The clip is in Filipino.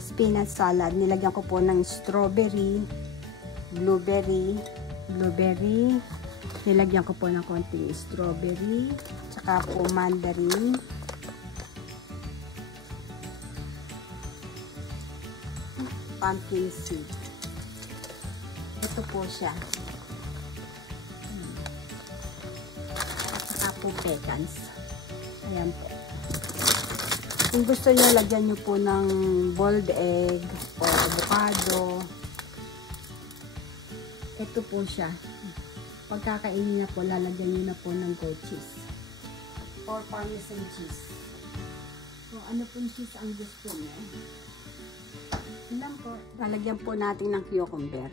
spinach salad. Nilagyan ko po ng strawberry, blueberry. Nilagyan ko po ng konting strawberry, tsaka po mandarin. Pumpkin seed. Ito po siya. Tsaka po pecans. Ayan po. Kung gusto niyo, lagyan niyo po ng boiled egg o avocado. Ito po siya. Pagkakainin na po, lalagyan niyo na po ng goat cheese or parmesan cheese. So, ano pong cheese ang gusto niyo? Ilan po? Lalagyan po natin ng cucumber.